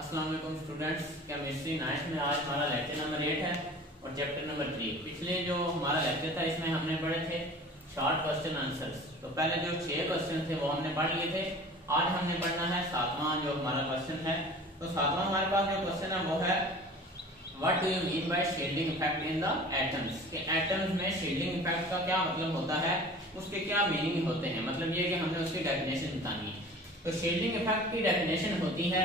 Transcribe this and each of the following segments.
अस्सलाम वालेकुम students, chemistry 9th में आज हमारा लेक्चर नंबर 8 है और चैप्टर नंबर 3। पिछले जो हमारा लेक्चर था इसमें हमने पढ़े थे शॉर्ट क्वेश्चन आंसर्स। तो पहले जो 6 क्वेश्चन थे वो हमने पढ़ लिए थे। आज हमने पढ़ना है 7वां जो हमारा क्वेश्चन है। तो 7वां हमारे पास जो क्वेश्चन है वो है what do you mean by shielding effect in the atoms. कि एटम्स में शील्डिंग इफेक्ट का क्या मतलब होता है, उसके क्या मीनिंग होते हैं, मतलब ये कि हमने उसकी डेफिनेशन बतानी है। तो शील्डिंग इफेक्ट की डेफिनेशन होती है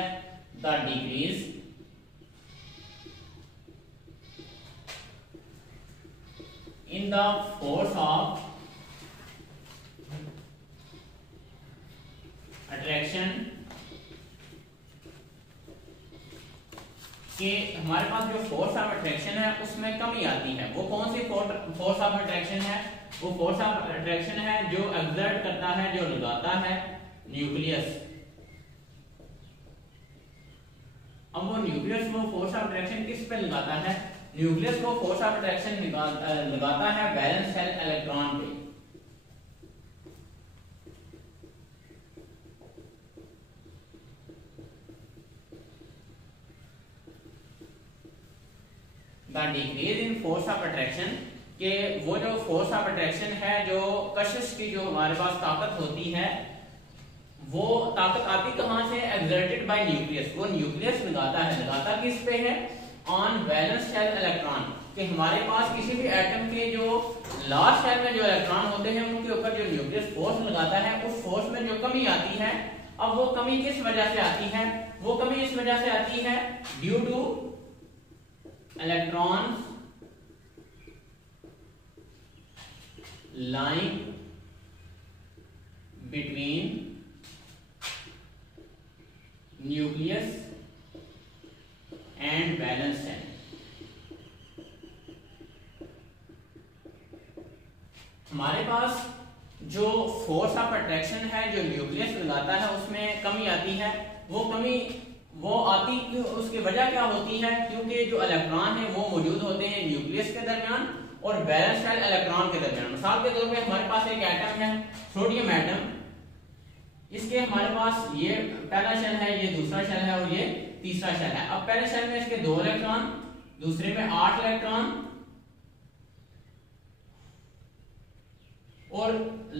the decrease in the force of attraction कि हमारे पास जो फोर्स ऑफ अट्रैक्शन है उसमें कमी आती है। वो कौन सी फोर्स ऑफ अट्रैक्शन है? वो फोर्स ऑफ अट्रैक्शन है जो एक्सर्ट करता है, जो लगाता है न्यूक्लियस। अब वो न्यूक्लियस वो फोर्स ऑफ अट्रैक्शन किस पे लगाता है? न्यूक्लियस को फोर्स ऑफ अट्रैक्शन लगाता है वैलेंस शेल इलेक्ट्रॉन पे। The decrease in force of attraction के वो जो फोर्स ऑफ अट्रैक्शन है, जो कशिश की जो हमारे पास ताकत होती है, वो ताकत आती कहां से? Exerted by nucleus. वो न्यूक्लियस लगाता है, लगाता किस पे है? On valence shell electron. कि हमारे पास किसी भी एटम के जो लास्ट शेल में जो इलेक्ट्रॉन होते हैं उनके ऊपर जो न्यूक्लियस फोर्स लगाता है, उस फोर्स में जो कमी आती है, अब वो कमी किस वजह से आती है? वो कमी इस वजह से आती है due to electrons lying between nucleus and valence shell. हमारे पास जो फोर्स ऑफ अट्रैक्शन है, जो न्यूक्लियस लगाता है, उसमें कमी आती है। वो कमी वो आती उसकी वजह क्या होती है? क्योंकि जो इलेक्ट्रॉन है वो मौजूद होते हैं न्यूक्लियस के दरमियान और वैलेंस शेल इलेक्ट्रॉन के दरमियान। मिसाल के तौर पे हमारे पास एक एटम है, सोडियम एटम। इसके हमारे पास ये पहला शेल है, ये दूसरा शेल है और ये तीसरा शेल है। अब पहले शेल में इसके 2 इलेक्ट्रॉन, दूसरे में 8 इलेक्ट्रॉन और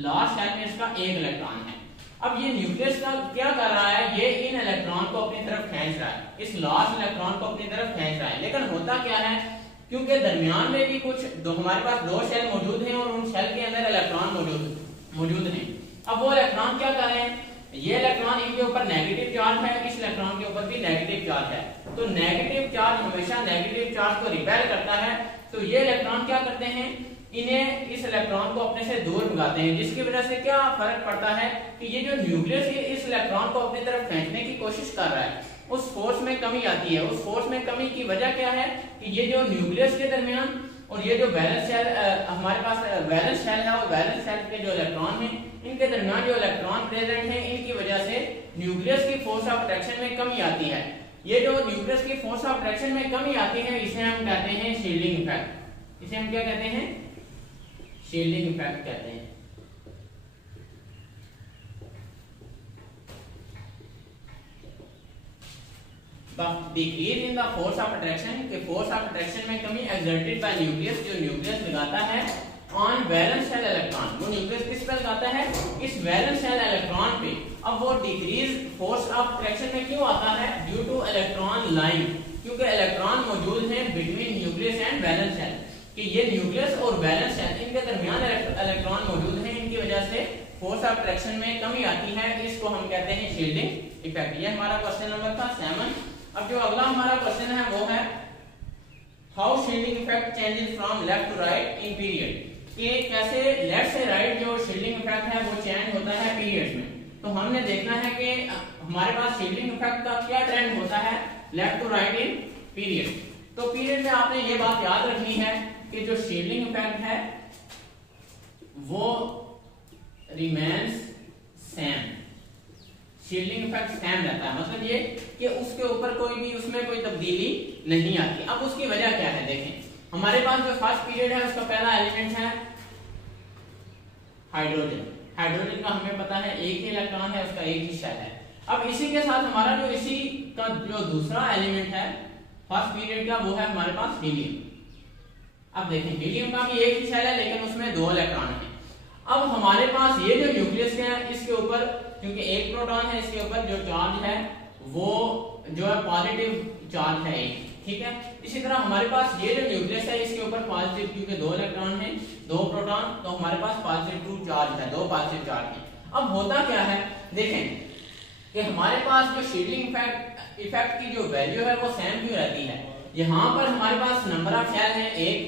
लास्ट शेल में इसका 1 इलेक्ट्रॉन है। अब ये न्यूक्लियस का क्या कर रहा है? ये इन इलेक्ट्रॉन को अपनी तरफ खींच रहा है, इस लास्ट इलेक्ट्रॉन को अपनी तरफ खींच रहा है। लेकिन होता क्या है, क्योंकि दरमियान में भी कुछ हमारे पास 2 शेल मौजूद हैं और उन शेल के अंदर इलेक्ट्रॉन मौजूद हैं। अब वो इलेक्ट्रॉन क्या कर रहे हैं? ये इलेक्ट्रॉन इनके ऊपर नेगेटिव चार्ज है, इस इलेक्ट्रॉन के ऊपर भी नेगेटिव चार्ज है। तो नेगेटिव चार्ज हमेशा नेगेटिव चार्ज को रिपेल करता है। तो ये इलेक्ट्रॉन क्या करते हैं? इन्हें इस इलेक्ट्रॉन को अपने से दूर भगाते हैं, जिसकी वजह से क्या फर्क पड़ता है कि ये जो न्यूक्लियस इस इलेक्ट्रॉन को अपनी तरफ खींचने की कोशिश कर रहा है, उस फोर्स में कमी आती है। उस फोर्स में कमी की वजह क्या है कि ये जो न्यूक्लियस के दरमियान और ये जो वैलेंस शेल हमारे पास वैलेंस शेल है और वैलेंस शेल के जो इलेक्ट्रॉन है, इनके दरमियान जो इलेक्ट्रॉन प्रेजेंट है, इनकी वजह से न्यूक्लियस की फोर्स ऑफ अट्रैक्शन में कमी आती है। ये जो न्यूक्लियस की फोर्स ऑफ अट्रैक्शन में कमी आती है, इसे हम कहते हैं शील्डिंग इफेक्ट। इसे हम क्या कहते हैं? शील्डिंग इफेक्ट कहते हैं। Decrease in the force of attraction के फोर्स ऑफ अट्रैक्शन में कमी एक्सर्टेड बाय न्यूक्लियस, जो न्यूक्लियस लगाता है ऑन वैलेंस शेल इलेक्ट्रॉन। वो न्यूक्लियस किस पे लगाता है? इस वैलेंस शेल इलेक्ट्रॉन पे। अब वो डिक्रीज फोर्स ऑफ अट्रैक्शन में क्यों आता है? ड्यू टू इलेक्ट्रॉन लाइन, क्योंकि इलेक्ट्रॉन मौजूद हैं between nucleus and valence shell. कि ये न्यूक्लियस और वैलेंस शेल इनके दरमियान इलेक्ट्रॉन मौजूद हैं, इनकी वजह से फोर्स ऑफ अट्रैक्शन में कमी आती है। इसको हम कहते हैं शील्डिंग इफेक्ट। ये हमारा क्वेश्चन नंबर था 7। अब जो अगला हमारा क्वेश्चन है वो है how shielding effect changes from left to right in period. कि कैसे लेफ्ट से राइट जो शील्डिंग इफेक्ट है वो चेंज होता है पीरियड्स में। तो हमने देखना है कि हमारे पास शील्डिंग इफेक्ट का क्या ट्रेंड होता है left to right in period. तो पीरियड में आपने ये बात याद रखनी है कि जो शील्डिंग इफेक्ट है वो remains same. Shielding effect same रहता है, मतलब ये कि उसके ऊपर कोई भी उसमें कोई तब्दीली नहीं आती। अब उसकी वजह क्या है? देखें, हमारे पास जो फर्स्ट पीरियड है उसका पहला एलिमेंट है हाइड्रोजन। हाइड्रोजन का हमें पता है एक ही इलेक्ट्रॉन है, उसका एक ही शेल है। अब इसी के साथ हमारा जो इसी का जो दूसरा एलिमेंट है फर्स्ट पीरियड का, वो है हमारे पास हीलियम। अब देखें हीलियम का भी एक ही शेल है लेकिन उसमें 2 इलेक्ट्रॉन है। अब हमारे पास ये जो न्यूक्लियस है इसके ऊपर क्योंकि एक प्रोटॉन है, इसके ऊपर जो चार्ज है वो जो है पॉजिटिव चार्ज है एक, ठीक है। इसी तरह हमारे पास ये जो न्यूक्लियस है इसके ऊपर पॉजिटिव, क्योंकि 2 इलेक्ट्रॉन है 2 प्रोटॉन, तो हमारे पास पॉजिटिव चार्ज है, 2 पॉजिटिव चार्ज है। अब होता क्या है देखें कि हमारे पास जो शील्डिंग इफेक्ट की जो वैल्यू है वो सेम क्यों रहती है। यहाँ पर हमारे पास नंबर ऑफ शेल है 1,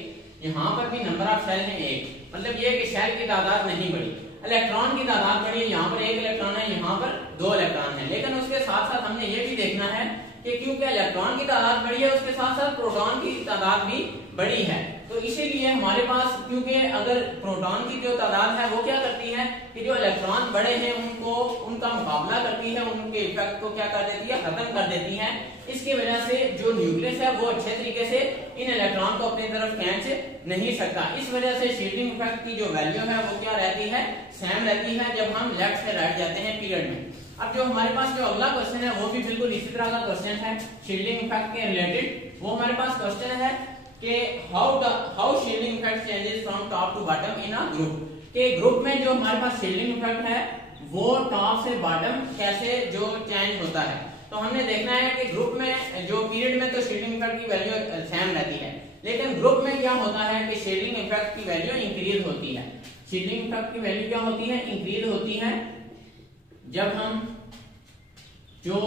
यहाँ पर भी नंबर ऑफ शेल है 1, मतलब ये कि शेल की तादाद नहीं बढ़ी, इलेक्ट्रॉन की तादाद बढ़ी है। यहाँ पर 1 इलेक्ट्रॉन है, यहाँ पर 2 इलेक्ट्रॉन है। लेकिन उसके साथ साथ हमने ये भी देखना है कि क्योंकि इलेक्ट्रॉन की तादाद बढ़ी है उसके साथ साथ प्रोटॉन की तादाद भी बढ़ी है। तो इसीलिए हमारे पास क्योंकि अगर प्रोटॉन की जो तादाद है वो क्या करती है कि जो इलेक्ट्रॉन बड़े हैं उनको उनका मुकाबला करती है, उनके इफेक्ट को क्या कर देती है, खत्म कर देती है। इसकी वजह से जो न्यूक्लियस है वो अच्छे तरीके से इन इलेक्ट्रॉन को अपनी तरफ खींच नहीं सकता। इस वजह से शील्डिंग इफेक्ट की जो वैल्यू है वो क्या रहती है, सेम रहती है जब हम लेफ्ट से राइट जाते हैं पीरियड में। अब जो हमारे पास जो अगला क्वेश्चन है वो भी बिल्कुल इसी तरह का क्वेश्चन है शील्डिंग इफेक्ट के रिलेटेड। वो हमारे पास क्वेश्चन है कि how shielding effect changes from top to bottom in a group, के ग्रुप में जो हमारे पास शील्डिंग इफेक्ट है वो टॉप से बॉटम कैसे जो चेंज होता है। तो हमने देखना है कि ग्रुप में जो पीरियड में तो शील्डिंग इफेक्ट की वैल्यू सेम रहती है, लेकिन ग्रुप में क्या होता है कि शील्डिंग इफेक्ट की वैल्यू इंक्रीज होती है। शील्डिंग इफेक्ट की वैल्यू क्या होती है, इंक्रीज होती है जब हम जो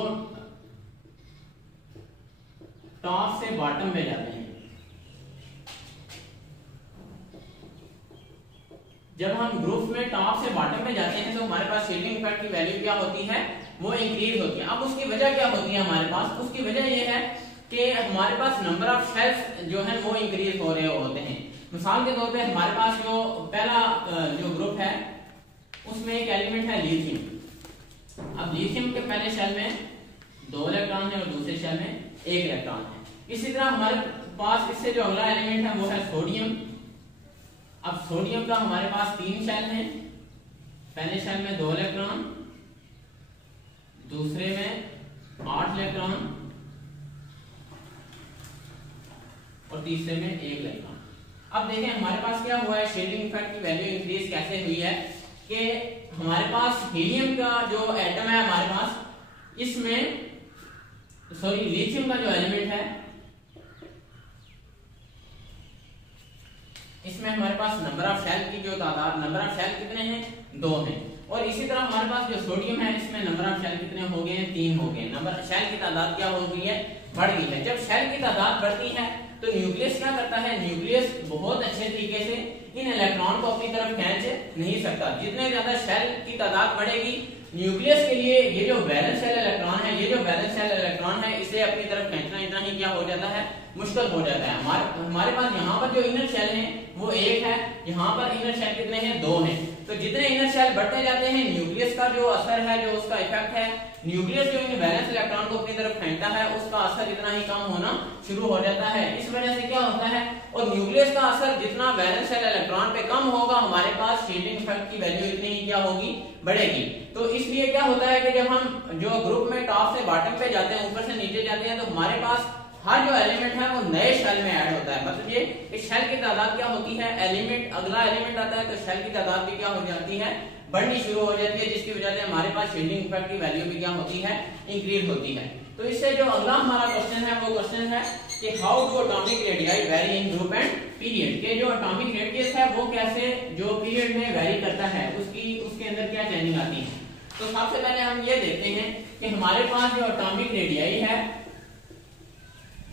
टॉप से बॉटम में जाते हैं। जब हम ग्रुप में टॉप से बॉटम में जाते हैं तो हमारे पास शील्डिंग इफेक्ट की वैल्यू क्या होती है, वो इंक्रीज होती है। अब उसकी वजह क्या होती है हमारे पास, उसकी वजह यह है कि हमारे पास नंबर ऑफ शेल्स जो है वो इंक्रीज हो रहे होते हैं। मिसाल के तौर पे हमारे पास जो पहला जो ग्रुप है उसमें एक एलिमेंट है लिथियम। अब लिथियम के पहले शेल में 2 इलेक्ट्रॉन है और दूसरे शेल में 1 इलेक्ट्रॉन है। इसी तरह हमारे पास इससे जो अगला एलिमेंट है वो है सोडियम। अब सोडियम का हमारे पास 3 शेल हैं, पहले शेल में 2 इलेक्ट्रॉन, दूसरे में 8 इलेक्ट्रॉन और तीसरे में 1 इलेक्ट्रॉन। अब देखें हमारे पास क्या हुआ है, शील्डिंग इफेक्ट की वैल्यू इंक्रीज कैसे हुई है कि हमारे पास हीलियम का जो एटम है हमारे पास इसमें लिथियम का जो एलिमेंट है इसमें हमारे पास नंबर ऑफ शेल की जो तादाद, नंबर ऑफ शेल कितने हैं, 2 हैं। और इसी तरह हमारे पास जो सोडियम है इसमें नंबर ऑफ शेल कितने हो गए हैं, 3 हो गए। नंबर शेल की तादाद क्या हो गई है, बढ़ गई है। जब शेल की तादाद बढ़ती है तो न्यूक्लियस क्या करता है, न्यूक्लियस बहुत अच्छे तरीके से इन इलेक्ट्रॉन को अपनी तरफ खींच नहीं सकता। जितने ज्यादा शेल की तादाद बढ़ेगी न्यूक्लियस के लिए ये जो वैलेंस शेल इलेक्ट्रॉन है, ये जो वैलेंस शेल इलेक्ट्रॉन है इसे अपनी तरफ खींचना इतना ही क्या हो जाता है, मुश्किल हो जाता है। हमारे पास यहाँ पर जो इनर शेल है वो 1 है, यहाँ पर इनर शेल कितने हैं, 2 हैं। तो जितने इनर शेल बढ़ते जाते हैं न्यूक्लियस का जो असर है, जो उसका इफेक्ट है, न्यूक्लियस जो इन वैलेंस इलेक्ट्रॉन को अपनी तरफ खींचता है उसका असर इतना ही कम होना शुरू हो जाता है। इस वजह से क्या होता है, और न्यूक्लियस का असर जितना वैलेंस शेल इलेक्ट्रॉन पे कम होगा हमारे पास शील्डिंग इफेक्ट की वैल्यू इतनी ही क्या होगी, बढ़ेगी। तो इसलिए क्या होता है कि जब हम जो ग्रुप में टॉप से बॉटम पे जाते हैं, ऊपर से नीचे जाते हैं, तो हमारे पास हर जो एलिमेंट है वो नए शेल में ऐड होता है। मतलब ये इस शेल की तादाद क्या होती है, एलिमेंट अगला एलिमेंट आता है तो शेल की तादाद भी क्या हो जाती है, बढ़नी शुरू हो जाती है, जिसकी वजह से हमारे पास शील्डिंग इफेक्ट की वैल्यू भी क्या होती है, इंक्रीज होती है। तो इससे जो अगला हमारा क्वेश्चन है वो क्वेश्चन है कि how do atomic radii very in group and period, के जो एटॉमिक रेडियस है वो कैसे जो पीरियड में वेरी करता है, उसके अंदर क्या चेंजिंग आती है। तो सबसे पहले हम ये देखते हैं कि हमारे पास जो एटॉमिक रेडियाई है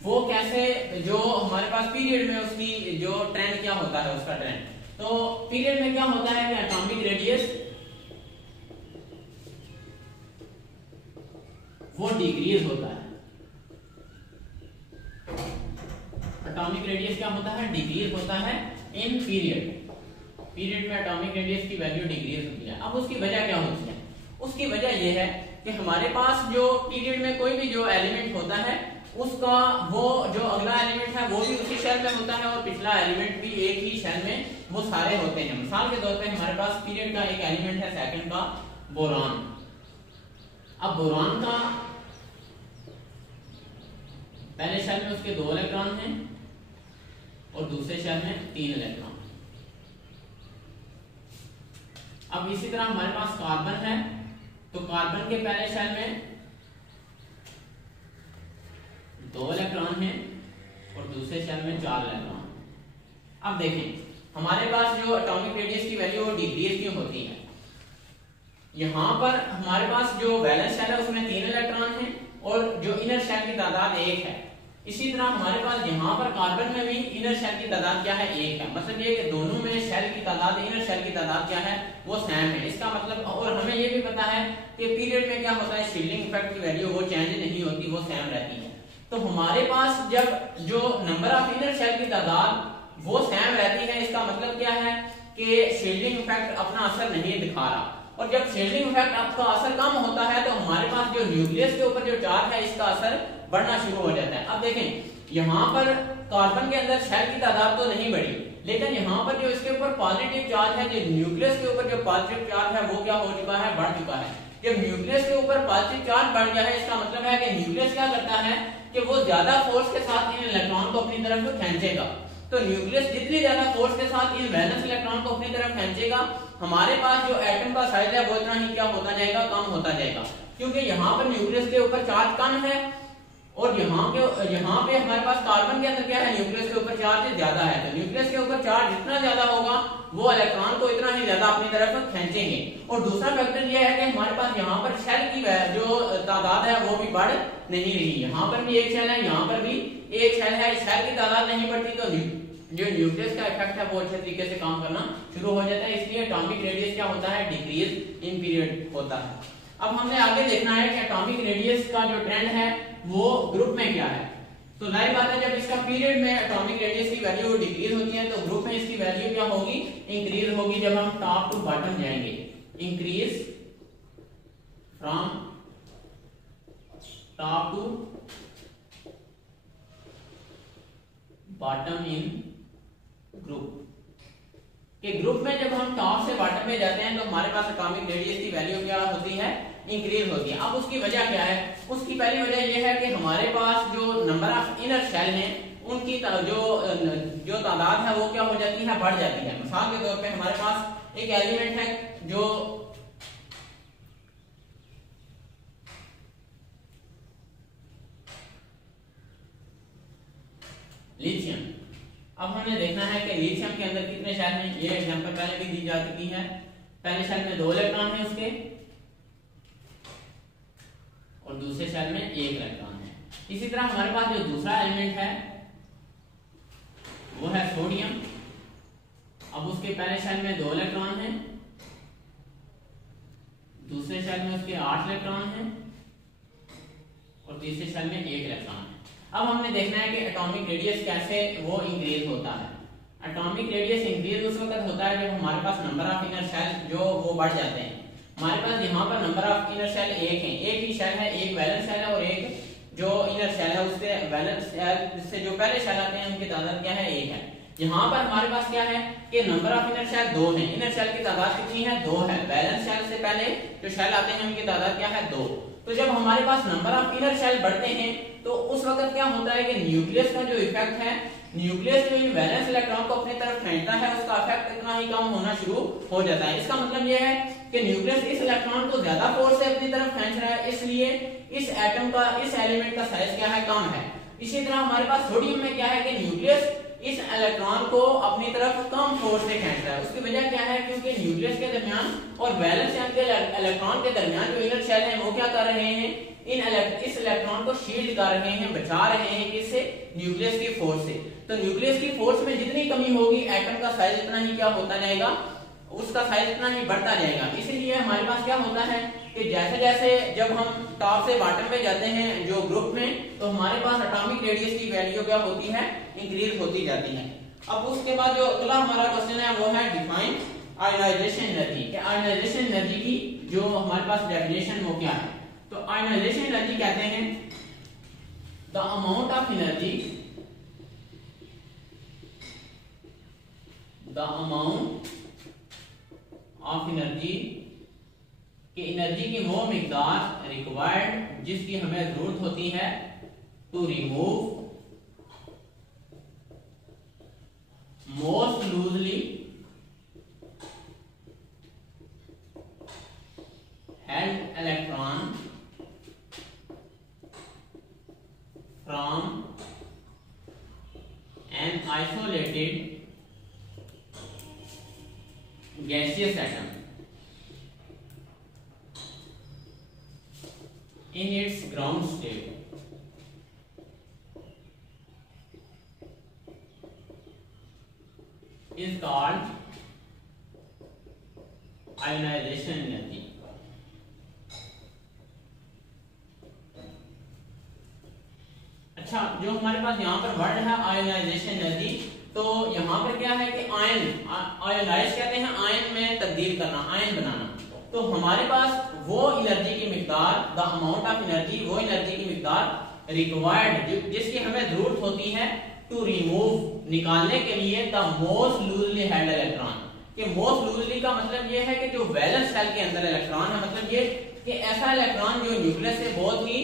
वो कैसे जो हमारे पास पीरियड में उसकी जो ट्रेंड क्या होता है, उसका ट्रेंड। तो पीरियड में क्या होता है कि एटॉमिक रेडियस वो डिक्रीज होता है। एटॉमिक रेडियस क्या होता है, डिक्रीज होता है इन पीरियड में एटॉमिक रेडियस की वैल्यू डिक्रीज होती है। अब उसकी वजह क्या होती है, उसकी वजह यह है कि हमारे पास जो पीरियड में कोई भी जो एलिमेंट होता है उसका वो जो अगला एलिमेंट है वो भी उसी शेल में होता है और पिछला एलिमेंट भी एक ही शेल में वो सारे होते हैं। मिसाल के तौर पे हमारे पास पीरियड का एक एलिमेंट है सेकंड का बोरान। अब बोरान का पहले शेल में उसके 2 इलेक्ट्रॉन हैं और दूसरे शेल में 3 इलेक्ट्रॉन। अब इसी तरह हमारे पास कार्बन है, तो कार्बन के पहले शेल में 2 इलेक्ट्रॉन हैं और दूसरे शेल में 4 इलेक्ट्रॉन। अब देखें हमारे पास जो एटॉमिक रेडियस की वैल्यू वो डिक्रीज क्यों होती है। यहाँ पर हमारे पास जो वैलेंस शेल है उसमें 3 इलेक्ट्रॉन हैं और जो इनर शेल की तादाद 1 है। इसी तरह हमारे पास यहाँ पर कार्बन में भी इनर शेल की तादाद क्या है, 1 है। मतलब ये कि दोनों में शेल की तादाद, इनर शेल की तादाद क्या है, वो सेम है। इसका मतलब, और हमें ये भी पता है कि पीरियड में क्या होता है, शील्डिंग इफेक्ट की वैल्यू वो चेंज नहीं होती, वो सेम रहती है। तो हमारे पास जब जो नंबर ऑफ इनर शेल की तादाद वो सेम रहती है, इसका मतलब क्या है कि शील्डिंग इफेक्ट अपना असर नहीं दिखा रहा। और जब शील्डिंग इफेक्ट आपका असर कम होता है तो हमारे पास जो न्यूक्लियस के ऊपर जो चार्ज है इसका असर बढ़ना शुरू हो जाता है। अब देखें यहाँ पर कार्बन के अंदर शेल की तादाद तो नहीं बढ़ी, लेकिन यहाँ पर जो इसके ऊपर पॉजिटिव चार्ज है, जो न्यूक्लियस के ऊपर जो पॉजिटिव चार्ज है वो क्या हो चुका है, बढ़ चुका है। जब न्यूक्लियस के ऊपर पॉजिटिव चार्ज बढ़ गया है, इसका मतलब है कि न्यूक्लियस क्या करता है कि वो ज्यादा फोर्स के साथ इन इलेक्ट्रॉन को अपनी तरफ खींचेगा। तो न्यूक्लियस जितनी ज्यादा फोर्स के साथ इन वैलेंस इलेक्ट्रॉन को अपनी तरफ खींचेगा, हमारे पास जो एटम का साइज है वो इतना ही क्या होता जाएगा, कम होता जाएगा। क्योंकि यहाँ पर न्यूक्लियस के ऊपर चार्ज कम है और यहाँ पे हमारे पास कार्बन के अंदर क्या है, न्यूक्लियस के ऊपर चार्ज ज्यादा है। तो न्यूक्लियस के ऊपर चार्ज जितना ज्यादा होगा वो इलेक्ट्रॉन को इतना ही ज्यादा अपनी तरफ खींचेंगे। और दूसरा फैक्टर ये है कि हमारे पास यहाँ पर शेल की जो तादाद है वो भी बढ़ नहीं रही। यहाँ पर भी एक शेल है, यहाँ पर भी एक शेल है, शेल की तादाद नहीं बढ़ती तो जो न्यूक्लियस का इफेक्ट है वो अच्छे तरीके से काम करना शुरू हो जाता है। इसलिए एटॉमिक रेडियस क्या होता है, डिक्रीज इन पीरियड होता है। अब हमने आगे देखना है कि एटॉमिक रेडियस का जो ट्रेंड है वो ग्रुप में क्या है। तो जाहिर बात है जब इसका पीरियड में एटॉमिक रेडियस की वैल्यू डिक्रीज होती है तो ग्रुप में इसकी वैल्यू क्या होगी, इंक्रीज होगी। जब हम टॉप टू बॉटम जाएंगे, increase from top to bottom in group के ग्रुप में जब हम टॉप से बॉटम में जाते हैं तो हमारे पास एटॉमिक रेडियस की वैल्यू क्या होती है, इंक्रीज होती है। अब उसकी वजह क्या है, उसकी पहली वजह यह है कि हमारे पास जो नंबर ऑफ इनर शेल हैं उनकी जो तादाद है वो क्या हो जाती है, बढ़ जाती है। मिसाल के तौर पे हमारे पास एक एलिमेंट है जो लिथियम। अब हमने देखना है कि लिथियम के अंदर कितने शेल हैं। ये एग्जांपल पहले भी दी जा चुकी है। पहले शेल में 2 इलेक्ट्रॉन है उसके और दूसरे शेल में 1 इलेक्ट्रॉन है। इसी तरह हमारे पास जो दूसरा एलिमेंट है वो है सोडियम। अब उसके पहले शेल में 2 इलेक्ट्रॉन है, दूसरे शेल में उसके 8 इलेक्ट्रॉन है और तीसरे शेल में 1 इलेक्ट्रॉन है। अब हमने देखना है कि एटॉमिक रेडियस कैसे वो इंक्रीज होता है। एटॉमिक रेडियस इंक्रीज उस वक्त होता है जब हमारे पास नंबर ऑफ इनर शेल जो वो बढ़ जाते हैं। हमारे पास यहाँ पर नंबर ऑफ इनर शेल 1 है, एक ही शेल है, एक वैलेंस शेल है और एक जो इनर शेल है उससे वैलेंस शेल से जो पहले शेल आते हैं उनकी तादाद क्या है, 1 है। यहाँ पर हमारे पास क्या है कि नंबर ऑफ इनर शेल 2 है, इनर शेल की तादाद कितनी है, 2 है। वैलेंस शेल से पहले जो शेल आते हैं उनकी तादाद क्या है, 2। तो जब हमारे पास नंबर ऑफ इनर शेल बढ़ते हैं तो उस वक्त क्या होता है कि न्यूक्लियस का जो इफेक्ट है, न्यूक्लियस जो वैलेंस इलेक्ट्रॉन को अपनी तरफ खींचता है उसका इफेक्ट इतना ही कम होना शुरू हो जाता है। इसका मतलब यह है कि न्यूक्लियस इस इलेक्ट्रॉन को ज्यादा फोर्स से अपनी तरफ खींच रहा है, इसलिए इस एटम का, इस एलिमेंट का साइज क्या है, कम है। इसी तरह हमारे पास सोडियम में क्या है कि न्यूक्लियस इस इलेक्ट्रॉन को अपनी तरफ कम फोर्स से खींच रहा है। उसकी वजह क्या है, क्योंकि न्यूक्लियस के दरमियान और वैलेंस शेल के इलेक्ट्रॉन के दरमियान जो इनर शेल है वो क्या कर रहे हैं, इस इलेक्ट्रॉन को शील्ड कर रहे हैं, बचा रहे हैं किससे, न्यूक्लियस की फोर्स से। तो न्यूक्लियस की फोर्स में जितनी कमी होगी एटम का साइज इतना ही क्या होता जाएगा, उसका साइज इतना ही बढ़ता जाएगा। इसीलिए हमारे पास क्या होता है कि जैसे जैसे जब हम टॉप से बॉटम में जाते हैं जो ग्रुप में, तो हमारे पास एटॉमिक रेडियस की वैल्यू क्या होती है, इंक्रीज होती जाती है। अब उसके बाद जो अगला हमारा क्वेश्चन है वो है define ionization energy. Ionization energy की जो हमारे पास डेफिनेशन वो क्या है, तो आयोनाइजेशन एनर्जी कहते हैं the amount of energy, the amount of energy कि एनर्जी की वो मिकदार रिक्वायर्ड जिसकी हमें जरूरत होती है to remove most loosely held electron from an isolated gaseous atom in its ground state is called ionization energy. अच्छा, जो हमारे पास यहाँ पर वर्ड है आयोनाइजेशन एनर्जी, तो यहाँ पर क्या है कि आयोनाइज कहते हैं आयन में तब्दील करना, आयन बनाना। तो हमारे पास वो एनर्जी की मिकदार, द अमाउंट ऑफ एनर्जी, वो एनर्जी की मिकदार रिक्वायर्ड जिसकी हमें जरूरत होती है टू रिमूव, निकालने के लिए the most loosely held electron. कि मोस्ट लूजली का मतलब ये है कि जो वैलेंस शेल के अंदर इलेक्ट्रॉन है, मतलब ये कि ऐसा इलेक्ट्रॉन जो न्यूक्लियस से बहुत ही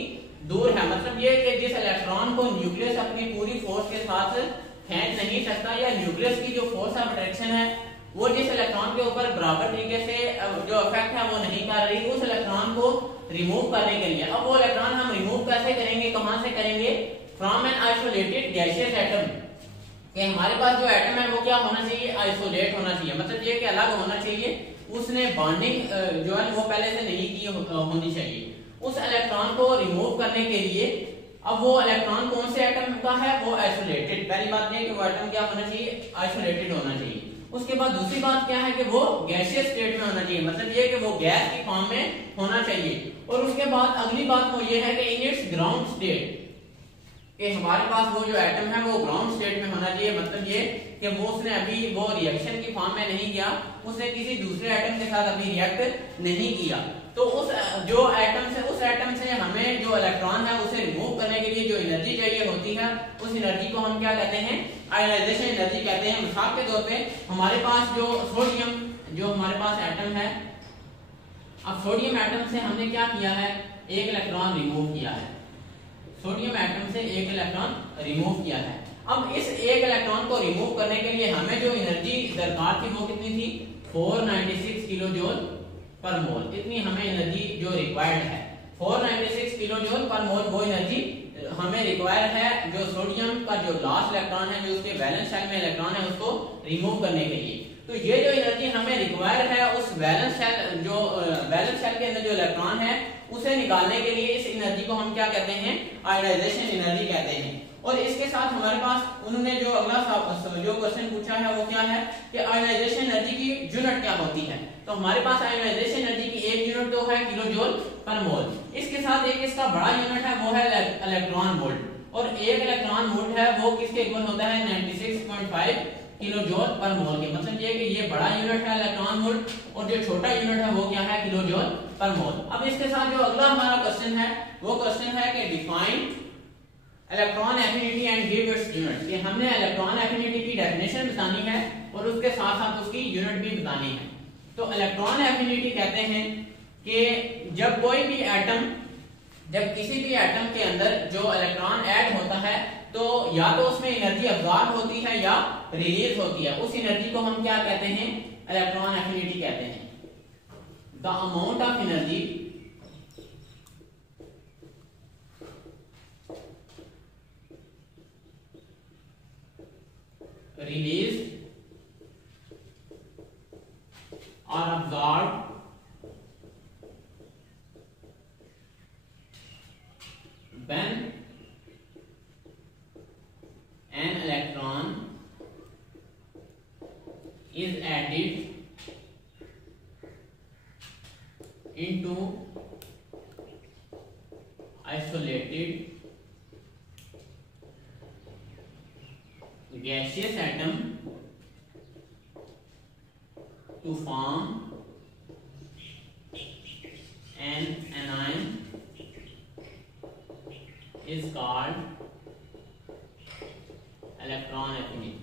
दूर है, मतलब ये कि जिस इलेक्ट्रॉन को न्यूक्लियस अपनी पूरी फोर्स के साथ खींच नहीं सकता, या न्यूक्लियस की जो फोर्स ऑफ अट्रैक्शन है वो जिस इलेक्ट्रॉन के ऊपर बराबर तरीके से जो इफेक्ट है वो नहीं कर रही, उस इलेक्ट्रॉन को रिमूव करने के लिए। अब वो इलेक्ट्रॉन हम रिमूव कैसे करेंगे, कहां से करेंगे? From an isolated gaseous atom. कि हमारे पास जो एटम है वो क्या होना चाहिए? आइसोलेट होना चाहिए, मतलब ये कि अलग होना चाहिए, उसने बॉन्डिंग जो है वो पहले से नहीं की होनी चाहिए। उस इलेक्ट्रॉन को रिमूव करने के लिए अब वो इलेक्ट्रॉन कौन से एटम का है? वो आइसोलेटेड। पहली बात ये कि वो एटम क्या होना चाहिए? आइसोलेटेड होना चाहिए। उसके बाद दूसरी बात क्या है कि वो गैसियस स्टेट में होना चाहिए, मतलब ये कि वो गैस की फॉर्म में होना चाहिए। और उसके बाद अगली बात वो ये है कि इन इट्स ग्राउंड स्टेट, कि हमारे पास वो जो एटम है वो ग्राउंड स्टेट में होना चाहिए, मतलब ये कि वो उसने अभी वो रिएक्शन की फॉर्म में नहीं किया, उसने किसी दूसरे एटम के साथ अभी रिएक्ट नहीं किया। तो उस जो एटम से, उस एटम से हमें जो इलेक्ट्रॉन है उसे रिमूव करने के लिए जो एनर्जी चाहिए होती है, उस एनर्जी को हम क्या कहते हैं? आयोनाइजेशन एनर्जी कहते हैं। मिसाल के तौर पे हमारे पास जो सोडियम, जो हमारे पास एटम है, अब सोडियम एटम से हमने क्या किया है? एक इलेक्ट्रॉन रिमूव किया है। सोडियम एटम से एक इलेक्ट्रॉन रिमूव किया है। अब इस एक इलेक्ट्रॉन को रिमूव करने के लिए हमें जो एनर्जी दरकार थी वो कितनी थी? 496 किलो जूल पर मोल। इतनी हमें एनर्जी जो रिक्वायर्ड है, 496 किलो जूल पर मोल, वो एनर्जी हमें रिक्वायर है जो सोडियम का जो लास्ट इलेक्ट्रॉन है, जो उसके वैलेंस शेल में इलेक्ट्रॉन है, उसको रिमूव करने के लिए। तो ये जो एनर्जी हमें रिक्वायर है उस वैलेंस शेल, जो वैलेंस शेल के अंदर जो इलेक्ट्रॉन है उसे निकालने के लिए, इस एनर्जी को हम क्या कहते हैं? आयोनाइजेशन एनर्जी कहते हैं। और इसके साथ हमारे पास उन्होंने जो अगला जो क्वेश्चन पूछा है वो क्या है कि आयोनाइजेशन एनर्जी की यूनिट क्या होती है। तो हमारे पास आयोनाइजेशन एनर्जी की एक यूनिट तो है किलो जूल पर मोल, इसके साथ एक इसका बड़ा यूनिट है वो है इलेक्ट्रॉन वोल्ट, और एक इलेक्ट्रॉन वोल्ट है वो किसके इक्वल होता है? 96.5 किलो जूल पर मोल के। मतलब ये कि ये बड़ा यूनिट है इलेक्ट्रॉन वोल्ट, और जो छोटा यूनिट है वो क्या है? किलो जूल पर मोल। अब इसके साथ जो अगला हमारा क्वेश्चन है वो क्वेश्चन है कि define electron affinity and give its unit. कि हमने इलेक्ट्रॉन एफिनिटी की डेफिनेशन बतानी है और उसके साथ साथ उसकी यूनिट भी बतानी है। तो इलेक्ट्रॉन एफिनिटी कहते हैं कि जब कोई भी एटम, जब किसी भी एटम के अंदर जो इलेक्ट्रॉन ऐड होता है तो या तो उसमें एनर्जी अब्सॉर्ब होती है या रिलीज होती है, उस एनर्जी को हम क्या कहते हैं? इलेक्ट्रॉन एफिनिटी कहते हैं। The amount of energy released or absorbed when an electron is added into isolated gaseous atom to form an anion is called electron affinity.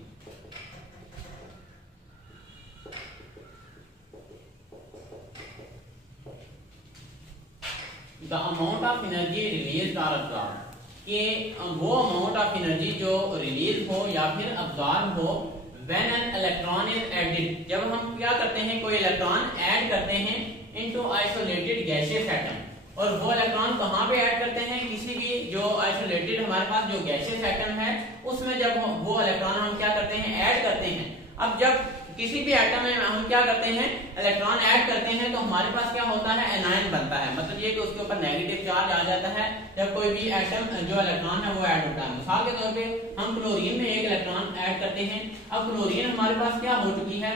The amount of energy release और absorb, कि वो amount of energy जो release हो या फिर absorb हो when an electron is added, जब हम क्या करते हैं कोई इलेक्ट्रॉन ऐड करते हैं इनटू आइसोलेटेड गैसियस एटम। और वो इलेक्ट्रॉन कहाँ पे ऐड करते हैं, किसी भी जो आइसोलेटेड हमारे पास जो गैसियस एटम है उसमें जब वो इलेक्ट्रॉन हम क्या करते हैं ऐड करते हैं। अब जब किसी भी एटम में हम क्या करते हैं इलेक्ट्रॉन ऐड करते हैं तो हमारे पास क्या होता है एनायन बनता है, मतलब ये कि उसके ऊपर नेगेटिव चार्ज आ जाता है जब कोई भी एटम जो इलेक्ट्रॉन है वो ऐड होता है। मिसाल के तौर पे हम क्लोरीन में एक इलेक्ट्रॉन ऐड करते हैं, अब क्लोरीन हमारे पास क्या हो चुकी है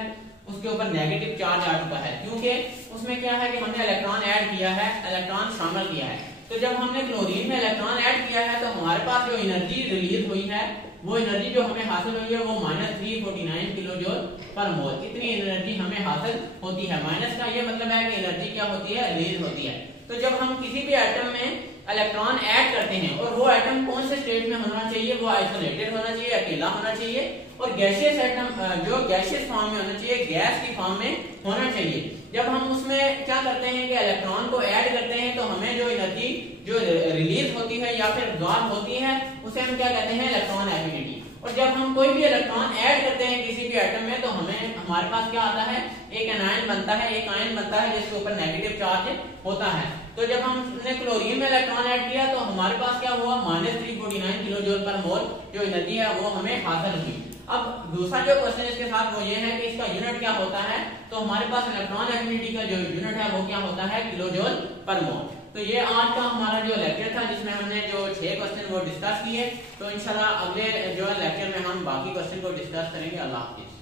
उसके ऊपर नेगेटिव चार्ज आ चुका है, क्योंकि उसमें क्या है कि हमने इलेक्ट्रॉन ऐड किया है, इलेक्ट्रॉन शामिल किया है। तो जब हमने क्लोरीन में इलेक्ट्रॉन ऐड किया है तो हमारे पास जो एनर्जी रिलीज हुई है वो एनर्जी जो हमें हासिल हुई है वो -349 किलो जूल पर मोल, इतनी एनर्जी हमें हासिल होती है। माइनस का ये मतलब है कि एनर्जी क्या होती है रिलीज होती है। तो जब हम किसी भी एटम में इलेक्ट्रॉन ऐड करते हैं और वो एटम कौन से स्टेट में होना चाहिए, वो आइसोलेटेड होना चाहिए, अकेला होना चाहिए, और गैसियस एटम जो गैसियस फॉर्म में होना चाहिए, गैस की फॉर्म में होना चाहिए। जब हम उसमें क्या करते हैं कि इलेक्ट्रॉन को ऐड करते हैं तो हमें जो एनर्जी जो रिलीज होती है या फिर अब्सॉर्ब होती है उसे हम क्या कहते हैं इलेक्ट्रॉन एफिनिटी। और जब हम कोई भी इलेक्ट्रॉन ऐड करते हैं किसी भी एटम में तो हमारे पास क्या आता है एक एनायन बनता है, एक आयन बनता है जिसके ऊपर नेगेटिव चार्ज होता है। तो जब हमने क्लोरीन में इलेक्ट्रॉन ऐड किया तो हमारे पास क्या हुआ -349 किलो जूल पर मोल जो एनर्जी है वो हमें हासिल हुई। अब दूसरा जो क्वेश्चन इसके साथ वो ये है कि इसका यूनिट क्या होता है, तो हमारे पास इलेक्ट्रॉन एफिनिटी का जो यूनिट है वो क्या होता है किलो जूल पर मोल। तो ये आज का हमारा जो लेक्चर था जिसमें हमने जो 6 क्वेश्चन वो डिस्कस किए, तो इंशाल्लाह अगले जो लेक्चर में हम बाकी क्वेश्चन को डिस्कस करेंगे। अल्लाह हाफिज।